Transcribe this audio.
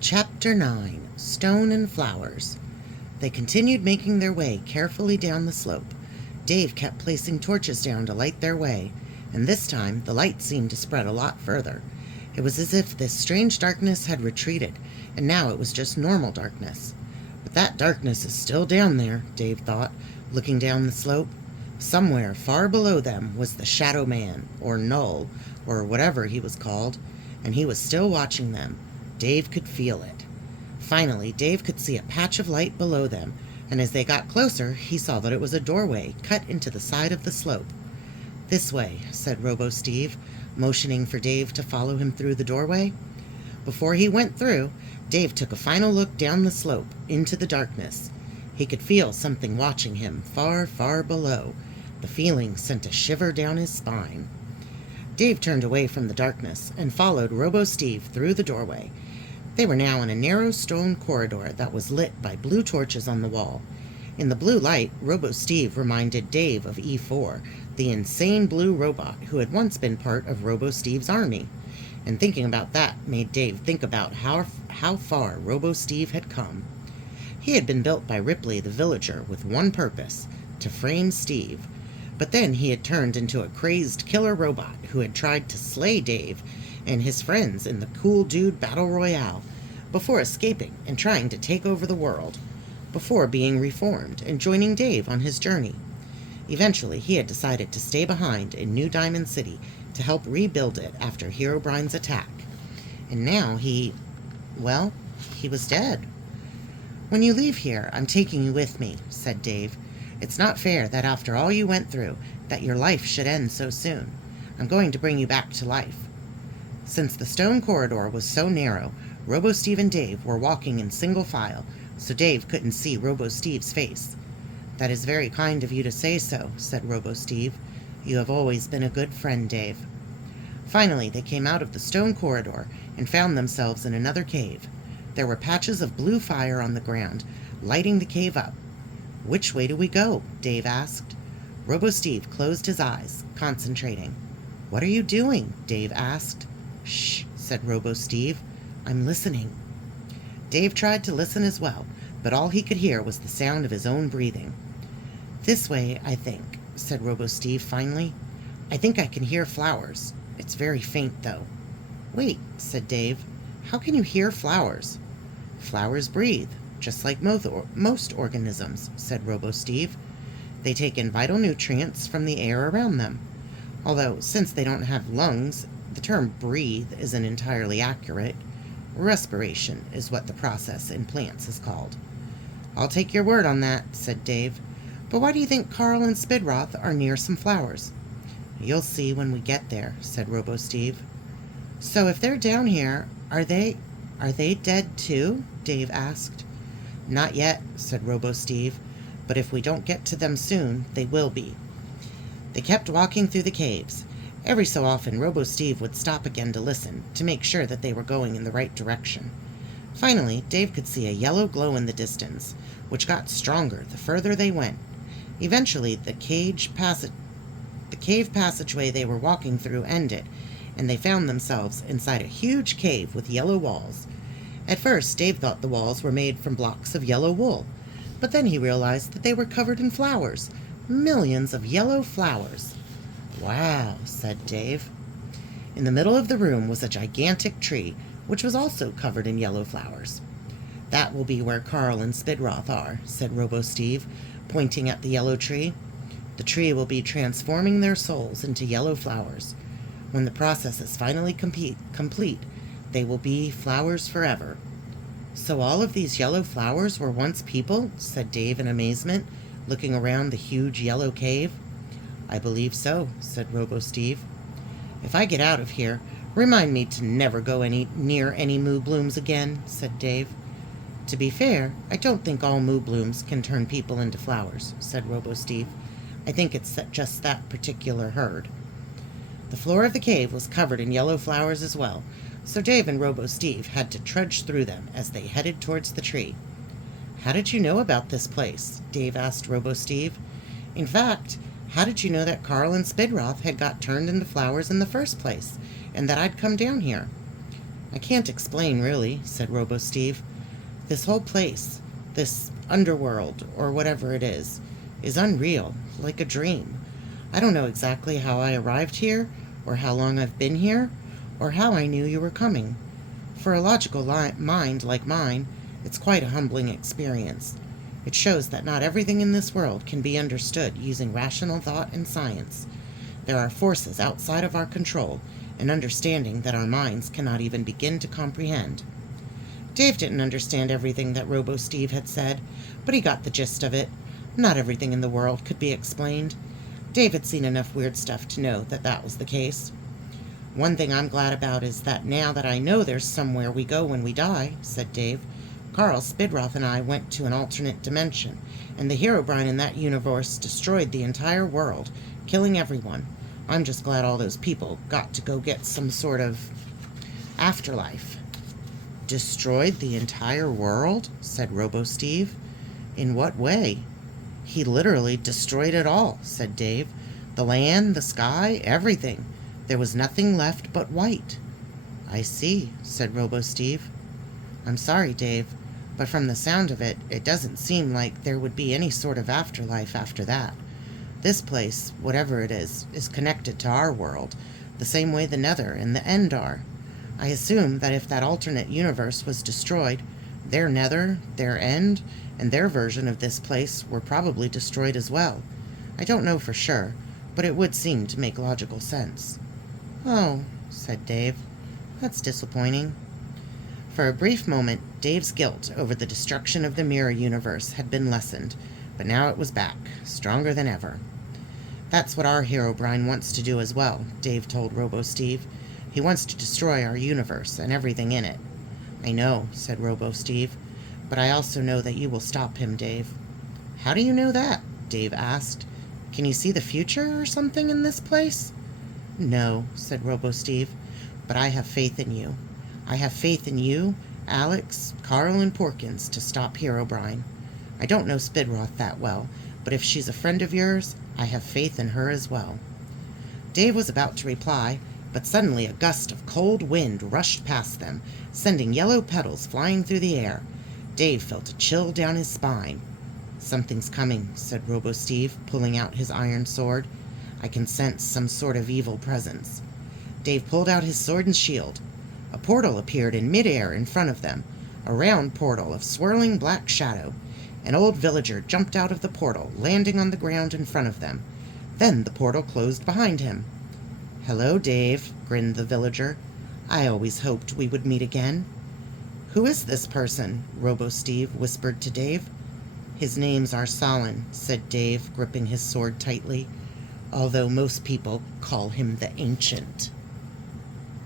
Chapter 9. Stone and Flowers. They continued making their way carefully down the slope. Dave kept placing torches down to light their way, and this time the light seemed to spread a lot further. It was as if this strange darkness had retreated, and now it was just normal darkness. But that darkness is still down there, Dave thought, looking down the slope. Somewhere far below them was the Shadow Man, or Null, or whatever he was called, and he was still watching them. Dave could feel it. Finally, Dave could see a patch of light below them, and as they got closer, he saw that it was a doorway cut into the side of the slope. "This way," said Robo-Steve, motioning for Dave to follow him through the doorway. Before he went through, Dave took a final look down the slope, into the darkness. He could feel something watching him far, far below. The feeling sent a shiver down his spine. Dave turned away from the darkness and followed Robo-Steve through the doorway. They were now in a narrow stone corridor that was lit by blue torches on the wall. In the blue light, Robo-Steve reminded Dave of E4, the insane blue robot who had once been part of Robo-Steve's army. And thinking about that made Dave think about how far Robo-Steve had come. He had been built by Ripley the villager with one purpose, to frame Steve. But then he had turned into a crazed killer robot who had tried to slay Dave and his friends in the Cool Dude Battle Royale, before escaping and trying to take over the world, before being reformed and joining Dave on his journey. Eventually, he had decided to stay behind in New Diamond City to help rebuild it after Herobrine's attack. And now he was dead. "When you leave here, I'm taking you with me," said Dave. "It's not fair that after all you went through, that your life should end so soon. I'm going to bring you back to life." Since the stone corridor was so narrow, Robo-Steve and Dave were walking in single file, so Dave couldn't see Robo-Steve's face. "That is very kind of you to say so," said Robo-Steve. "You have always been a good friend, Dave." Finally, they came out of the stone corridor and found themselves in another cave. There were patches of blue fire on the ground, lighting the cave up. "Which way do we go?" Dave asked. Robo-Steve closed his eyes, concentrating. "What are you doing?" Dave asked. "Shh," said Robo-Steve. "I'm listening." Dave tried to listen as well, but all he could hear was the sound of his own breathing. "This way, I think," said Robo-Steve finally. "I think I can hear flowers. It's very faint, though." "Wait," said Dave. "How can you hear flowers?" "Flowers breathe, just like most organisms," said Robo-Steve. "They take in vital nutrients from the air around them. Although, since they don't have lungs, the term breathe isn't entirely accurate. Respiration is what the process in plants is called." "I'll take your word on that," said Dave. "But why do you think Carl and Spidroth are near some flowers?" "You'll see when we get there," said Robo-Steve. "So if they're down here, are they dead too?" Dave asked. "Not yet," said Robo-Steve, "but if we don't get to them soon, they will be." They kept walking through the caves. Every so often, Robo-Steve would stop again to listen, to make sure that they were going in the right direction. Finally, Dave could see a yellow glow in the distance, which got stronger the further they went. Eventually, the cave passageway they were walking through ended, and they found themselves inside a huge cave with yellow walls. At first, Dave thought the walls were made from blocks of yellow wool, but then he realized that they were covered in flowers. Millions of yellow flowers. "Wow," said Dave. In the middle of the room was a gigantic tree, which was also covered in yellow flowers. "That will be where Carl and Spidroth are," said Robo-Steve, pointing at the yellow tree. "The tree will be transforming their souls into yellow flowers. When the process is finally complete, they will be flowers forever." "So all of these yellow flowers were once people?" said Dave in amazement, looking around the huge yellow cave. "I believe so," said Robo-Steve. "If I get out of here, remind me to never go near any moo blooms again," said Dave. "To be fair, I don't think all moo blooms can turn people into flowers," said Robo-Steve. "I think it's just that particular herd." The floor of the cave was covered in yellow flowers as well, so Dave and Robo-Steve had to trudge through them as they headed towards the tree. "How did you know about this place?" Dave asked Robo-Steve. "In fact, how did you know that Carl and Spidroth had got turned into flowers in the first place, and that I'd come down here?" "I can't explain, really," said Robo-Steve. "This whole place, this underworld, or whatever it is unreal, like a dream. I don't know exactly how I arrived here, or how long I've been here, or how I knew you were coming. For a logical mind like mine, it's quite a humbling experience. It shows that not everything in this world can be understood using rational thought and science. There are forces outside of our control, an understanding that our minds cannot even begin to comprehend." Dave didn't understand everything that Robo-Steve had said, but he got the gist of it. Not everything in the world could be explained. Dave had seen enough weird stuff to know that that was the case. "One thing I'm glad about is that now that I know there's somewhere we go when we die," said Dave. "Carl Spidroth and I went to an alternate dimension, and the Herobrine in that universe destroyed the entire world, killing everyone. I'm just glad all those people got to go get some sort of afterlife." "Destroyed the entire world?" said Robo-Steve. "In what way?" "He literally destroyed it all," said Dave. "The land, the sky, everything. There was nothing left but white." "I see," said Robo-Steve. "I'm sorry, Dave, but from the sound of it, it doesn't seem like there would be any sort of afterlife after that. This place, whatever it is connected to our world, the same way the Nether and the End are. I assume that if that alternate universe was destroyed, their Nether, their End, and their version of this place were probably destroyed as well. I don't know for sure, but it would seem to make logical sense." "Oh," said Dave. "That's disappointing." For a brief moment, Dave's guilt over the destruction of the mirror universe had been lessened, but now it was back, stronger than ever. "That's what our Herobrine wants to do as well," Dave told Robo-Steve. "He wants to destroy our universe and everything in it." "I know," said Robo-Steve, "but I also know that you will stop him, Dave." "How do you know that?" Dave asked. "Can you see the future or something in this place?" "No," said Robo-Steve, "but I have faith in you. I have faith in you, Alex, Carl, and Porkins to stop Herobrine. I don't know Spidroth that well, but if she's a friend of yours, I have faith in her as well." Dave was about to reply, but suddenly a gust of cold wind rushed past them, sending yellow petals flying through the air. Dave felt a chill down his spine. "Something's coming," said Robo-Steve, pulling out his iron sword. "I can sense some sort of evil presence." Dave pulled out his sword and shield. A portal appeared in midair in front of them, a round portal of swirling black shadow. An old villager jumped out of the portal, landing on the ground in front of them. Then the portal closed behind him. "Hello, Dave," grinned the villager. "I always hoped we would meet again." "Who is this person?" Robo-Steve whispered to Dave. "His name's Arsalan," said Dave, gripping his sword tightly, "although most people call him the Ancient."